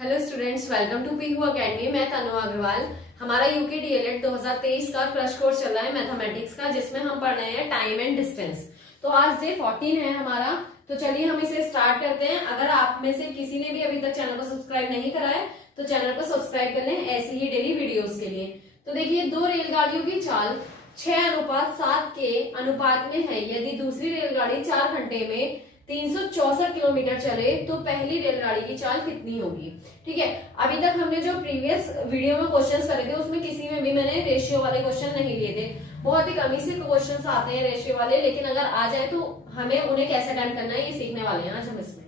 Hello students, welcome to Peehu academy. मैं तनु अग्रवाल। हमारा UK DElEd 2023 का क्रश कोर्स चल रहा है मैथमेटिक्स का, जिसमें हम पढ़ रहे हैं टाइम एंड डिस्टेंस। तो आज डे 14 है हमारा। तो चलिए हम इसे स्टार्ट करते हैं। अगर आप में से किसी ने भी अभी तक चैनल को सब्सक्राइब नहीं करा है तो चैनल को सब्सक्राइब कर लें ऐसी ही डेली वीडियोज के लिए। तो देखिए, दो रेलगाड़ियों की चाल 6:7 के अनुपात में है। यदि दूसरी रेलगाड़ी 4 घंटे में 364 किलोमीटर चले तो पहली रेलगाड़ी की चाल कितनी होगी। ठीक है, अभी तक हमने जो प्रीवियस वीडियो में क्वेश्चंस करे थे उसमें किसी में भी मैंने रेशियो वाले क्वेश्चन नहीं लिए थे। बहुत ही कम ही से क्वेश्चंस आते हैं रेशियो वाले, लेकिन अगर आ जाए तो हमें उन्हें कैसे अटेम्प्ट करना है ये सीखने वाले हैं आज हम इसमें।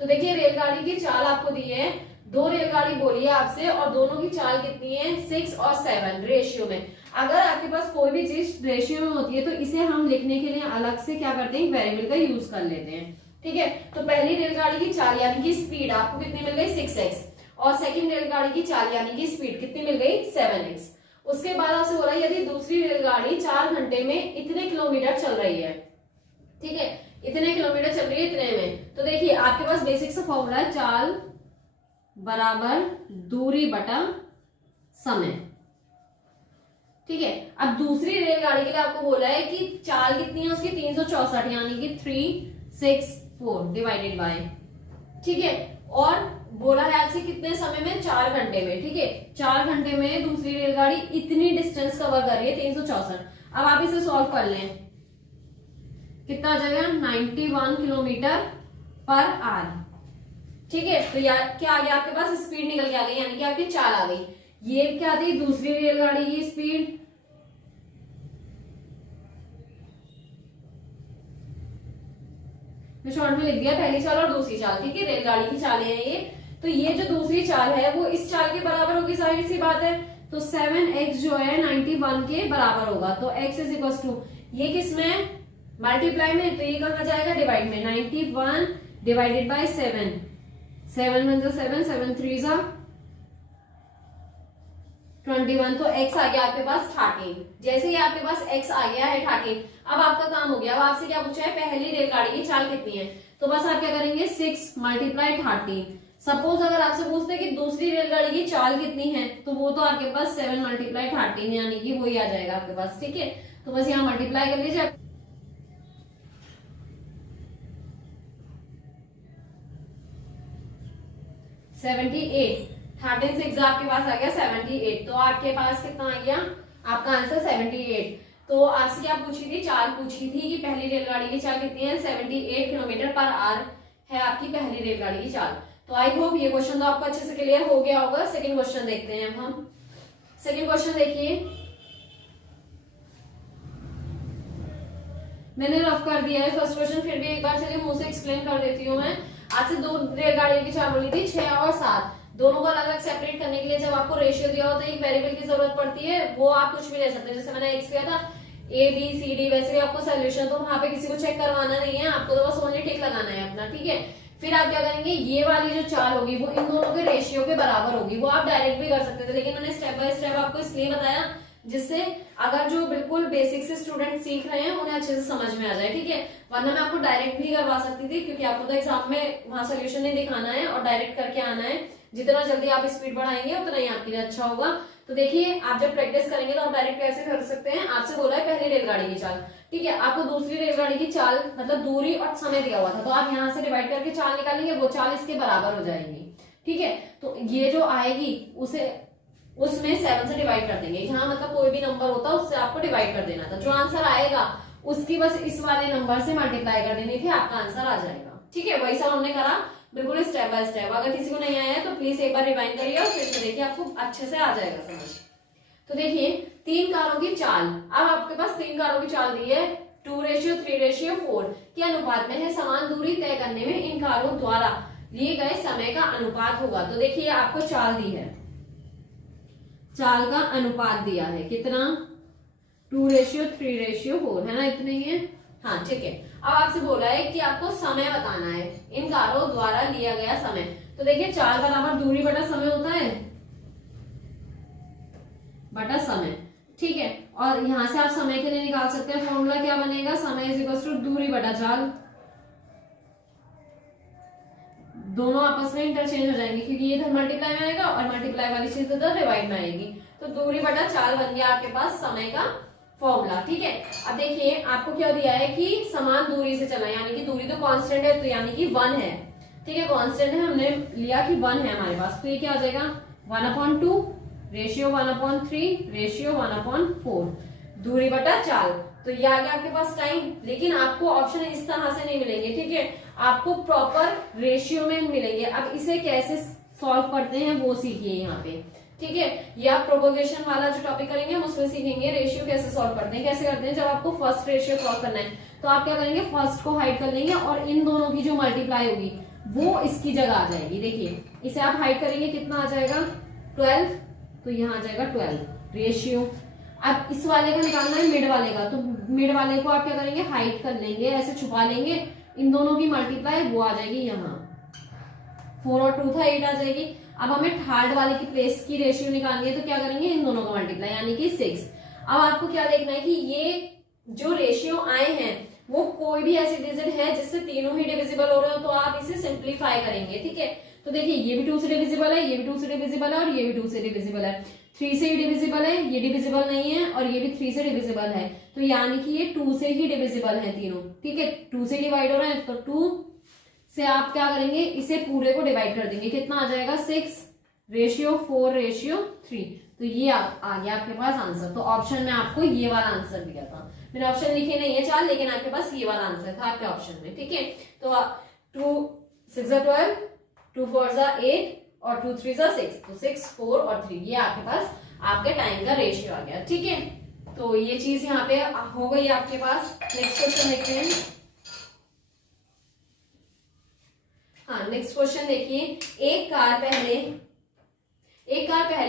तो देखिए, रेलगाड़ी की चाल आपको दी है। दो रेलगाड़ी बोली है आपसे और दोनों की चाल कितनी है, 6 और 7 रेशियो में। अगर आपके पास कोई भी चीज रेशियो में होती है तो इसे हम लिखने के लिए अलग से क्या करते हैं, वेरिएबल का यूज कर लेते हैं। ठीक है, तो पहली रेलगाड़ी की चाल यानी कि स्पीड आपको कितनी मिल गई, 6x, और सेकंड रेलगाड़ी की चाल यानी कि स्पीड कितनी मिल गई, 7x। उसके बाद आपसे बोला यदि दूसरी रेलगाड़ी 4 घंटे में इतने किलोमीटर चल रही है। ठीक है, इतने किलोमीटर चल रही है इतने में। तो देखिए, आपके पास बेसिक सा फॉर्मूला है, चाल बराबर दूरी बटा समय। ठीक है, अब दूसरी रेलगाड़ी के लिए आपको बोला है कि चाल कितनी है उसकी, 364 यानी कि 364 डिवाइडेड बाय। ठीक है, और बोला है आपसे कितने समय में, 4 घंटे में। ठीक है, 4 घंटे में दूसरी रेलगाड़ी इतनी डिस्टेंस कवर कर रही है, 364। अब आप इसे सॉल्व कर लें, कितना आ जाएगा, 91 किलोमीटर पर आवर। ठीक है, तो क्या आ गया आपके पास, स्पीड निकल के आ गई यानी कि आपकी चाल आ गई। ये क्या थी, दूसरी रेलगाड़ी की स्पीड, मैं शॉर्ट में लिख दिया पहली चाल और दूसरी चाल। ठीक है, रेलगाड़ी की चालें हैं ये। तो ये जो दूसरी चाल है वो इस चाल के बराबर होगी, जाहिर सी बात है। तो 7x जो है 91 के बराबर होगा। तो x इज इक्वल टू, ये किस में, मल्टीप्लाई में, तो ये कहा जाएगा डिवाइड में। 91 डिवाइडेड बाय 7, 7 1 7, 7 3 21। तो x आ गया आपके पास 13। जैसे ही आपके पास x आ गया है 13, अब आपका काम हो गया। अब आपसे क्या पूछा है, पहली रेलगाड़ी की चाल कितनी है। तो बस आप क्या करेंगे, 6 मल्टीप्लाई 13। सपोज अगर आपसे पूछते कि दूसरी रेलगाड़ी की चाल कितनी है, तो वो तो आपके पास 7 मल्टीप्लाई 13 यानी कि वही आ जाएगा आपके पास। ठीक है, तो बस यहाँ मल्टीप्लाई कर लीजिए। 78, 36 आपके पास आ गया 78। तो आपके पास कितना आ गया, आपका आंसर 78। तो आपसे क्या पूछी थी, चाल पूछी थी कि पहली रेलगाड़ी की चाल कितनी है, 78 किलोमीटर पर आवर है आपकी पहली रेलगाड़ी की चाल। तो आई होप ये क्वेश्चन तो आपको अच्छे से क्लियर हो गया होगा। सेकंड क्वेश्चन देखते हैं अब हम। सेकंड क्वेश्चन देखिए, मैंने रफ कर दिया है फर्स्ट क्वेश्चन, फिर भी एक बार चलिए मुंह से एक्सप्लेन कर देती हूँ मैं। आज से दो रेलगाड़ियों की चाल बोली थी, 6 और 7। दोनों को अलग अलग सेपरेट करने के लिए जब आपको रेशियो दिया होता है, एक वेरिएबल की जरूरत पड़ती है। वो आप कुछ भी ले सकते हैं, जैसे मैंने एक्स किया था ए बी सी डी, वैसे भी आपको सोल्यूशन तो वहां पे किसी को चेक करवाना नहीं है, आपको तो बस ओनली टिक लगाना है अपना। ठीक है, फिर आप क्या करेंगे, ये वाली जो चाल होगी वो इन दोनों के रेशियो के बराबर होगी। वो आप डायरेक्ट भी कर सकते थे, लेकिन मैंने स्टेप बाय स्टेप आपको इसलिए बताया जिससे अगर जो बिल्कुल बेसिक से स्टूडेंट सीख रहे हैं उन्हें अच्छे से समझ में आ जाए। ठीक है, वरना मैं आपको डायरेक्ट भी करवा सकती थी, क्योंकि आपको तो एग्जाम में वहां सोल्यूशन नहीं दिखाना है और डायरेक्ट करके आना है। जितना जल्दी आप स्पीड बढ़ाएंगे उतना ही आपके लिए अच्छा होगा। तो देखिए, आप जब प्रैक्टिस करेंगे तो आप डायरेक्ट कैसे कर सकते हैं। आपसे बोला है पहली रेलगाड़ी की चाल, ठीक है, आपको दूसरी रेलगाड़ी की चाल मतलब दूरी और समय दिया हुआ था, तो आप यहाँ से डिवाइड करके चाल निकालेंगे, वो चाल इसके बराबर हो जाएगी। ठीक है, तो ये जो आएगी उसे उसमें 7 से डिवाइड कर देंगे। यहाँ मतलब कोई भी नंबर होता है उससे आपको डिवाइड कर देना था। जो आंसर आएगा उसकी बस इस वाले नंबर से मल्टीप्लाई कर देनी थी, आपका आंसर आ जाएगा। ठीक है, वही सब हमने करा बिल्कुल स्टेप बाय स्टेप। अगर किसी को नहीं आया है तो प्लीज एक बार रिवाइंड करिए और फिर से देखिए, आपको अच्छे से आ जाएगा समझ। तो देखिए, 3 कारों की चाल, अब आपके पास 3 कारों की चाल दी है, 2:3:4 के अनुपात में है। समान दूरी तय करने में इन कारों द्वारा लिए गए समय का अनुपात होगा। तो देखिए, आपको चाल दी है, चाल का अनुपात दिया है कितना, 2:3:4 है ना, इतने ही है। हाँ ठीक है, अब आपसे बोला है कि आपको समय बताना है, इन कारों द्वारा लिया गया समय। तो देखिए, चाल बराबर दूरी बटा समय होता है, बटा समय। ठीक है, और यहां से आप समय के लिए निकाल सकते हैं, फॉर्मूला क्या बनेगा, समय इज इक्वल टू दूरी बटा चाल। दोनों आपस में इंटरचेंज हो जाएंगे, क्योंकि ये इधर मल्टीप्लाई में आएगा और मल्टीप्लाई वाली चीज इधर डिवाइड में आएगी। तो दूरी बटा चाल बन गया आपके पास समय का फॉर्मूला। ठीक है, अब देखिए आपको क्या दिया है कि समान दूरी से चलना, यानी कि दूरी तो कांस्टेंट है, तो यानी कि 1 है। ठीक है, कांस्टेंट है, हमने लिया कि 1 है हमारे पास, तो ये क्या हो जाएगा 1/2 रेशियो 1/3 रेशियो 1/4 दूरी बटा चाल। तो ये आ गया आपके पास टाइम, लेकिन आपको ऑप्शन इस तरह से नहीं मिलेंगे। ठीक है, आपको प्रॉपर रेशियो में मिलेंगे। अब इसे कैसे सॉल्व करते हैं वो सीखिए यहाँ पे। ठीक है, ये आप प्रोपोगेशन वाला जो टॉपिक करेंगे हम उसमें सीखेंगे रेशियो कैसे सॉल्व करते हैं। कैसे करते हैं, जब आपको फर्स्ट रेशियो सॉल्व करना है तो आप क्या करेंगे, फर्स्ट को हाइड कर लेंगे और इन दोनों की जो मल्टीप्लाई होगी वो इसकी जगह आ जाएगी। देखिए इसे आप हाइड करेंगे, कितना आ जाएगा 12, तो यहाँ आ जाएगा 12 रेशियो। अब इस वाले का निकालना है मिड वाले का, तो मिड वाले को आप क्या करेंगे, हाइड कर लेंगे, ऐसे छुपा लेंगे, इन दोनों की मल्टीप्लाई वो आ जाएगी यहाँ 4 और 2 था 8 आ जाएगी। अब हमें थर्ड वाले की प्लेस की रेशियो निकालनी है, तो क्या करेंगे, इन दोनों का मल्टीप्लाई यानी कि 6। अब आपको क्या देखना है कि ये जो रेशियो आए हैं वो कोई भी ऐसी डिजिट है जिससे तीनों ही डिविजिबल हो रहे हो, तो आप इसे सिंप्लीफाई करेंगे। ठीक है, तो देखिए ये भी 2 से डिविजिबल है, ये भी 2 से डिविजिबल है और ये भी 2 से डिविजिबल है। 3 से ही डिविजिबल है, ये डिविजिबल नहीं है और ये भी 3 से डिविजिबल है, तो यानी कि ये 2 से ही डिविजिबल है तीनों। ठीक है, 2 से डिवाइड हो रहा है, तो 2 से आप क्या करेंगे, इसे पूरे को डिवाइड कर देंगे, कितना आ जाएगा 6 रेशियो 4 रेशियो 3। तो ये आ गया आपके पास आंसर। तो ऑप्शन में आपको ये वाला आंसर दिया था, मैंने ऑप्शन लिखे नहीं है 4, लेकिन आपके पास ये वाला आंसर था आपके ऑप्शन में। ठीक है, तो 2 6 12 2 4 8 और 2 3 6, तो 6 4 और 3 ये आपके पास आपके टाइम का रेशियो आ गया। ठीक है, तो ये चीज यहाँ पे हो गई आपके पास। नेक्स्ट क्वेश्चन देखते हैं। हाँ, नेक्स्ट क्वेश्चन देखिए, एक कार पहले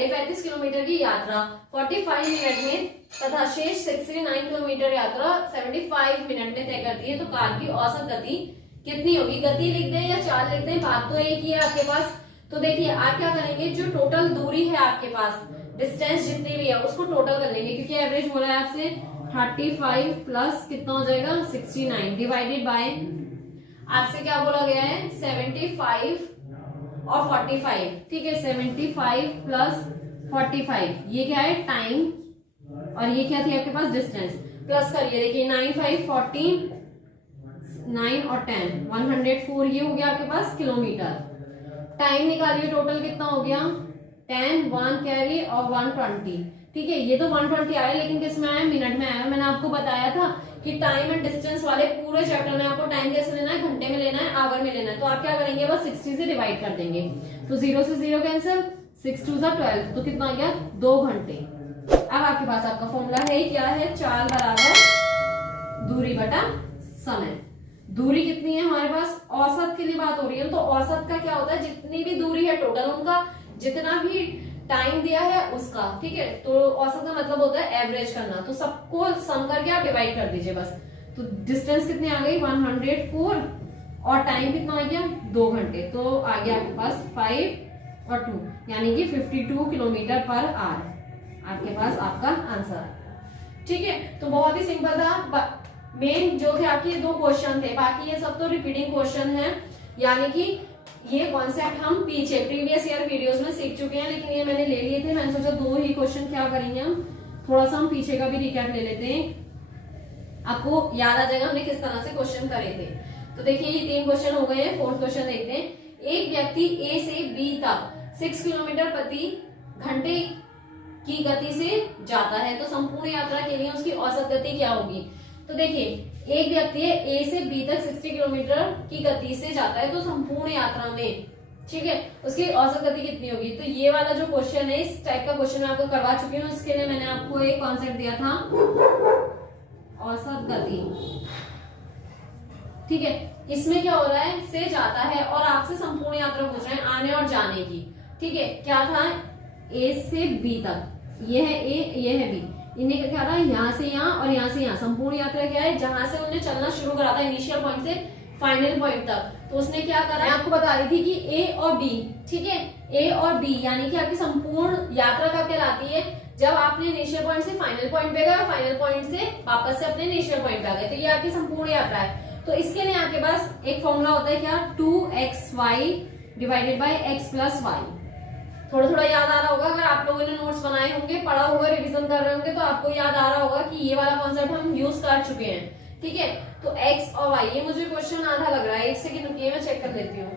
35 किलोमीटर की यात्रा 45 मिनट में तथा शेष 69 किलोमीटर यात्रा 75 मिनट में तय करती है, तो कार की औसत गति कितनी होगी। गति लिख दें या चाल लिख दें, बात तो एक ही है आपके पास। तो देखिए आप क्या करेंगे, जो टोटल दूरी है आपके पास, डिस्टेंस जितनी भी है उसको टोटल कर लेंगे, क्योंकि एवरेज हो रहा है आपसे 35 प्लस कितना हो जाएगा 69 डिवाइडेड बाय, आपसे क्या बोला गया है 75 और 45। ठीक है, 75 प्लस 45 ये क्या है टाइम, और ये क्या थी आपके पास डिस्टेंस। प्लस करिए, देखिए 9 5 14 9 और 10 104 ये हो गया आपके पास किलोमीटर। टाइम निकालिए, टोटल कितना हो गया 10 1 कैरी और 120। ठीक है, ये तो 120 आया, लेकिन किस में आया, मिनट में आया। मैंने आपको बताया था कि टाइम एंड डिस्टेंस वाले पूरे चैप्टर में आपको टाइम कैसे लेना है, घंटे में लेना है, आवर में लेना है। तो आप क्या करेंगे, बस 60 से डिवाइड कर देंगे, तो 0 से 0 कैंसिल, 6 2 12, तो कितना आ गया 2 घंटे। अब आपके पास आपका फॉर्मूला है क्या है, चाल बराबर दूरी बटा समय। दूरी कितनी है हमारे पास, औसत के लिए बात हो रही है, तो औसत का क्या होता है, जितनी भी दूरी है टोटल उनका जितना भी टाइम दिया है उसका। ठीक है, तो औसत का मतलब होता है एवरेज करना, तो सबको सम करके आप डिवाइड कर दीजिए बस। तो डिस्टेंस कितनी आ गई 104 और टाइम कितना आ गया 2 घंटे, तो आ गया आपके पास 5 और 2 यानी कि 52 किलोमीटर पर आवर आपके पास आपका आंसर। ठीक है, तो बहुत ही सिंपल था। मेन जो थे आपके 2 क्वेश्चन थे, बाकी ये सब तो रिपीटिंग क्वेश्चन है, यानी कि ये कॉन्सेप्ट हम पीछे प्रीवियस ईयर वीडियोस में सीख चुके हैं, लेकिन ये मैंने ले लिए थे। मैंने सोचा 2 ही क्वेश्चन क्या करेंगे हम, थोड़ा सा हम पीछे का भी रिकैप ले लेते हैं, आपको याद आ जाएगा हमने किस तरह से क्वेश्चन करे थे। तो देखिए ये 3 क्वेश्चन हो गए हैं, 4th क्वेश्चन देखते हैं। एक व्यक्ति ए से बी तक 6 किलोमीटर प्रति घंटे की गति से जाता है, तो संपूर्ण यात्रा के लिए उसकी औसत गति क्या होगी। तो देखिए एक व्यक्ति है ए से बी तक 60 किलोमीटर की गति से जाता है, तो संपूर्ण यात्रा में ठीक है उसकी औसत गति कितनी होगी। तो ये वाला जो क्वेश्चन है, इस टाइप का क्वेश्चन मैं आपको करवा चुकी हूँ, उसके लिए मैंने आपको एक कॉन्सेप्ट दिया था औसत गति। ठीक है, इसमें क्या हो रहा है, से जाता है और आपसे संपूर्ण यात्रा पूछ रहे हैं आने और जाने की। ठीक है, क्या था ए से बी तक, ये है ए ये है बी, इन्हें क्या था यहाँ से यहाँ और यहाँ से यहाँ। संपूर्ण यात्रा क्या है, जहां से उन्हें चलना शुरू करा था इनिशियल पॉइंट से फाइनल पॉइंट तक, तो उसने क्या करा, मैं आपको बता रही थी कि ए और बी, ठीक है ए और बी यानी कि आपकी संपूर्ण यात्रा कब कहलाती है, जब आपने इनिशियल पॉइंट से फाइनल पॉइंट पे गए और फाइनल पॉइंट से वापस से अपने इनिशियल पॉइंट पे आ गए, तो ये आपकी संपूर्ण यात्रा है। तो इसके लिए आपके पास एक फॉर्मूला होता है क्या, 2xy divided by x plus y. थोड़ा थोड़ा याद आ रहा होगा, अगर आप लोगों ने नोट्स बनाए होंगे, पढ़ा होगा, रिवीजन कर रहे होंगे, तो आपको याद आ रहा होगा कि ये वाला कॉन्सेप्ट हम यूज कर चुके हैं। ठीक है, तो x और y, ये मुझे क्वेश्चन आधा लग रहा है, एक सेकंड रुकिए मैं चेक कर लेती हूँ।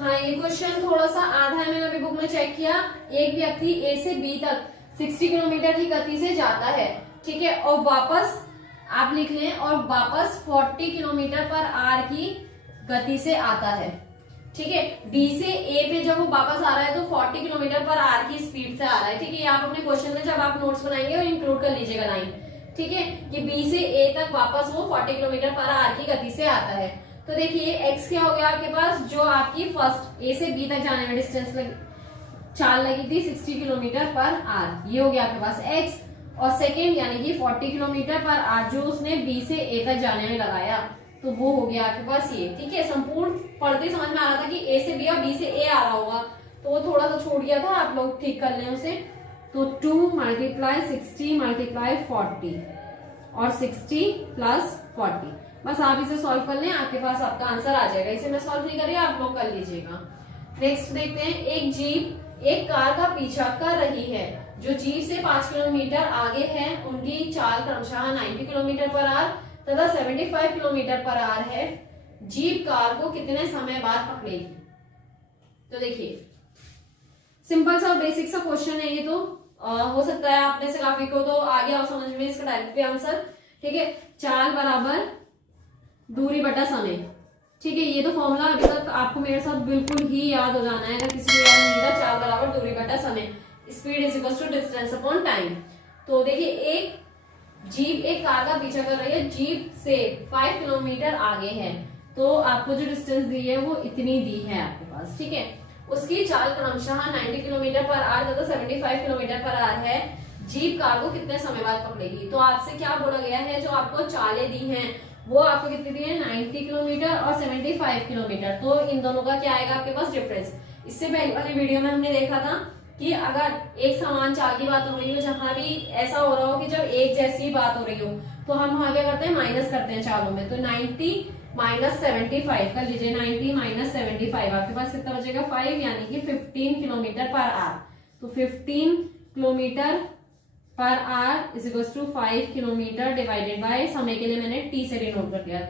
हाँ, ये क्वेश्चन थोड़ा सा आधा है, मैंने अभी बुक में चेक किया। एक व्यक्ति A से B तक 60 किलोमीटर की गति से जाता है, ठीक है, और वापस आप लिख लें, और वापस 40 किलोमीटर पर आवर की गति से आता है। ठीक है, B से A पे जब वो वापस आ रहा है तो 40 किलोमीटर पर आवर की स्पीड से आ रहा है। ठीक है, ये आप अपने क्वेश्चन में जब आप नोट्स बनाएंगे और इंक्लूड कर लीजिएगा लाइन। ठीक है, कि B से A तक वापस वो 40 किलोमीटर पर आवर की गति से आता है। तो देखिए x क्या हो गया आपके पास, जो आपकी फर्स्ट A से B तक जाने में डिस्टेंस चाल लगी थी 60 किलोमीटर पर आवर, ये हो गया आपके पास x, और सेकेंड यानी कि 40 किलोमीटर पर आवर जो उसने B से A तक जाने में लगाया, तो वो हो गया आपके पास ये। ठीक है, संपूर्ण पढ़ते समझ में आ रहा था कि A से B और B से A आ रहा होगा, तो वो थोड़ा सा छूट गया था, आप लोग ठीक कर लें उसे। तो 2 मल्टीप्लाई 60 मल्टीप्लाई 40 और 60 प्लस 40, बस आप इसे सॉल्व कर लें, आपके पास आपका आंसर आ जाएगा। इसे मैं सॉल्व नहीं कर रही, आप लोग कर लीजिएगा। नेक्स्ट देखते हैं, एक जीप एक कार का पीछा कर रही है। जो जीप से 5 किलोमीटर आगे है उनकी चाल क्रमशः 90 किलोमीटर पर आवर तथा 75 किलोमीटर पर आवर है। जीप कार को कितने समय बाद पकड़ेगी? तो देखिए सिंपल सा बेसिक सा क्वेश्चन है ये, तो हो सकता है आपने से काफी को तो आ गया समझ में इसका डायरेक्ट आंसर। ठीक है, चाल बराबर दूरी बटा समय। ठीक है, ये तो फॉर्मूला अभी तक आपको मेरे साथ बिल्कुल ही याद हो जाना है, अगर किसी को याद नहीं था। चाल बराबर दूरी बटा समय, speed is equal to distance upon time. तो देखिए एक जीप एक कार का पीछा कर रही है, जीप से 5 किलोमीटर आगे है, तो आपको जो डिस्टेंस दी है वो इतनी दी है आपके पास। ठीक है, उसकी चाल क्रमशः 90 किलोमीटर पर आवर तथा 75 किलोमीटर पर आवर है। जीप कार को कितने समय बाद पकड़ेगी? तो आपसे क्या बोला गया है, जो आपको चालें दी हैं वो आपको कितनी दी है, 90 किलोमीटर और 75 किलोमीटर। तो इन दोनों का क्या आएगा आपके पास डिफरेंस। इससे पहले वाली वीडियो में हमने देखा था कि अगर एक समान चाल की बात हो रही हो, जहां भी ऐसा हो रहा हो कि जब एक जैसी बात हो रही हो, तो हम वहां क्या करते हैं, माइनस करते हैं चालों में। तो 90 माइनस 75 कर लीजिए, 90 माइनस 75 आपके पास कितना बचेगा, 5, यानी कि 15 किलोमीटर पर आवर। तो 15 kilometre per hour is equal to 5 kilometre divided by, समय के लिए मैंने टी से डिनोट कर दिया,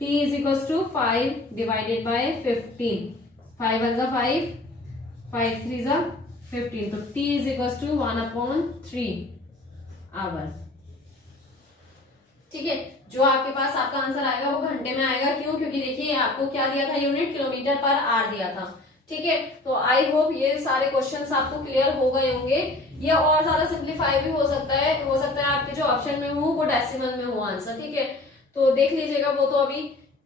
T is equal to 5 divided by 15, 5 1 जा 5, 5 3 जा 15, तो T is equal to 1/3 hour. ठीक है, जो आपके पास आपका आंसर आएगा वो घंटे में आएगा। क्यों? क्योंकि देखिए आपको क्या दिया था, यूनिट किलोमीटर पर आवर दिया था। ठीक है, तो आई होप ये सारे क्वेश्चंस आपको क्लियर हो गए होंगे। ये और ज्यादा सिंप्लीफाई भी हो सकता है आपके जो ऑप्शन में हो वो डेसिमल में हो आंसर। ठीक है, तो देख लीजिएगा वो तो अभी।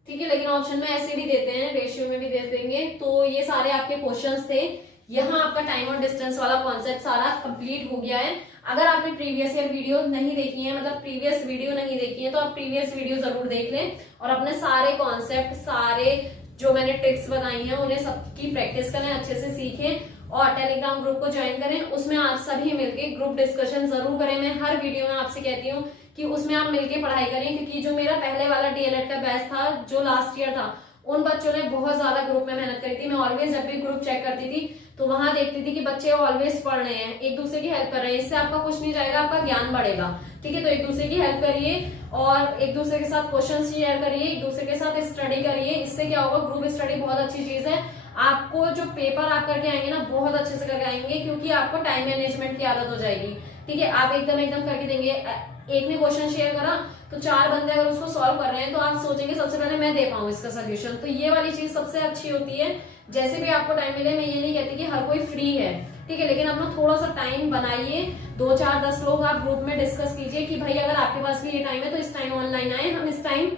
ठीक है, लेकिन ऑप्शन में ऐसे भी देते हैं, रेशियो में भी दे देंगे। तो ये सारे आपके क्वेश्चंस थे। यहाँ आपका टाइम और डिस्टेंस वाला कॉन्सेप्ट सारा कंप्लीट हो गया है। अगर आपने प्रीवियस ईयर वीडियो नहीं देखी है, मतलब प्रीवियस वीडियो नहीं देखी है, तो आप प्रीवियस वीडियो जरूर देख लें और अपने सारे कॉन्सेप्ट, सारे जो मैंने ट्रिक्स बताई हैं उन्हें सबकी प्रैक्टिस करें, अच्छे से सीखें और टेलीग्राम ग्रुप को ज्वाइन करें। उसमें आप सभी मिलके ग्रुप डिस्कशन जरूर करें। मैं हर वीडियो में आपसे कहती हूँ कि उसमें आप मिलके पढ़ाई करें, क्योंकि जो मेरा पहले वाला डीएलएड का बैच था जो लास्ट ईयर था, उन बच्चों ने बहुत ज्यादा ग्रुप में मेहनत करी थी। मैं ऑलवेज जब भी ग्रुप चेक करती थी तो वहां देखती थी कि बच्चे ऑलवेज पढ़ रहे हैं, एक दूसरे की हेल्प कर रहे हैं। इससे आपका कुछ नहीं जाएगा, आपका ज्ञान बढ़ेगा। ठीक है, तो एक दूसरे की हेल्प करिए और एक दूसरे के साथ क्वेश्चन शेयर करिए, एक दूसरे के साथ स्टडी करिए। इससे क्या होगा, ग्रुप स्टडी बहुत अच्छी चीज है। आपको जो पेपर आप करके आएंगे ना, बहुत अच्छे से करके आएंगे, क्योंकि आपको टाइम मैनेजमेंट की आदत हो जाएगी। ठीक है, आप एकदम करके देंगे। एक ने क्वेश्चन शेयर करा तो 4 बंदे अगर उसको सॉल्व कर रहे हैं तो आप सोचेंगे सबसे पहले मैं दे पाऊं इसका सोल्यूशन। तो ये वाली चीज सबसे अच्छी होती है। जैसे भी आपको टाइम मिले, मैं ये नहीं कहती कि हर कोई फ्री है, ठीक है, लेकिन अपना थोड़ा सा टाइम बनाइए। 2 4 10 लोग आप ग्रुप में डिस्कस कीजिए कि भाई अगर आपके पास भी ये टाइम है तो इस टाइम ऑनलाइन आए, हम इस टाइम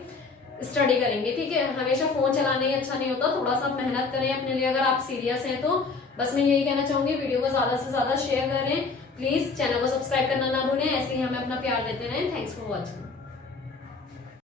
स्टडी करेंगे। ठीक है, हमेशा फोन चलाने ही अच्छा नहीं होता, थोड़ा सा मेहनत करें अपने लिए अगर आप सीरियस हैं तो। बस मैं यही कहना चाहूंगी, वीडियो को ज्यादा से ज्यादा शेयर करें, प्लीज चैनल को सब्सक्राइब करना ना भूलें। ऐसे ही हमें अपना प्यार देते रहें। Thanks for watching.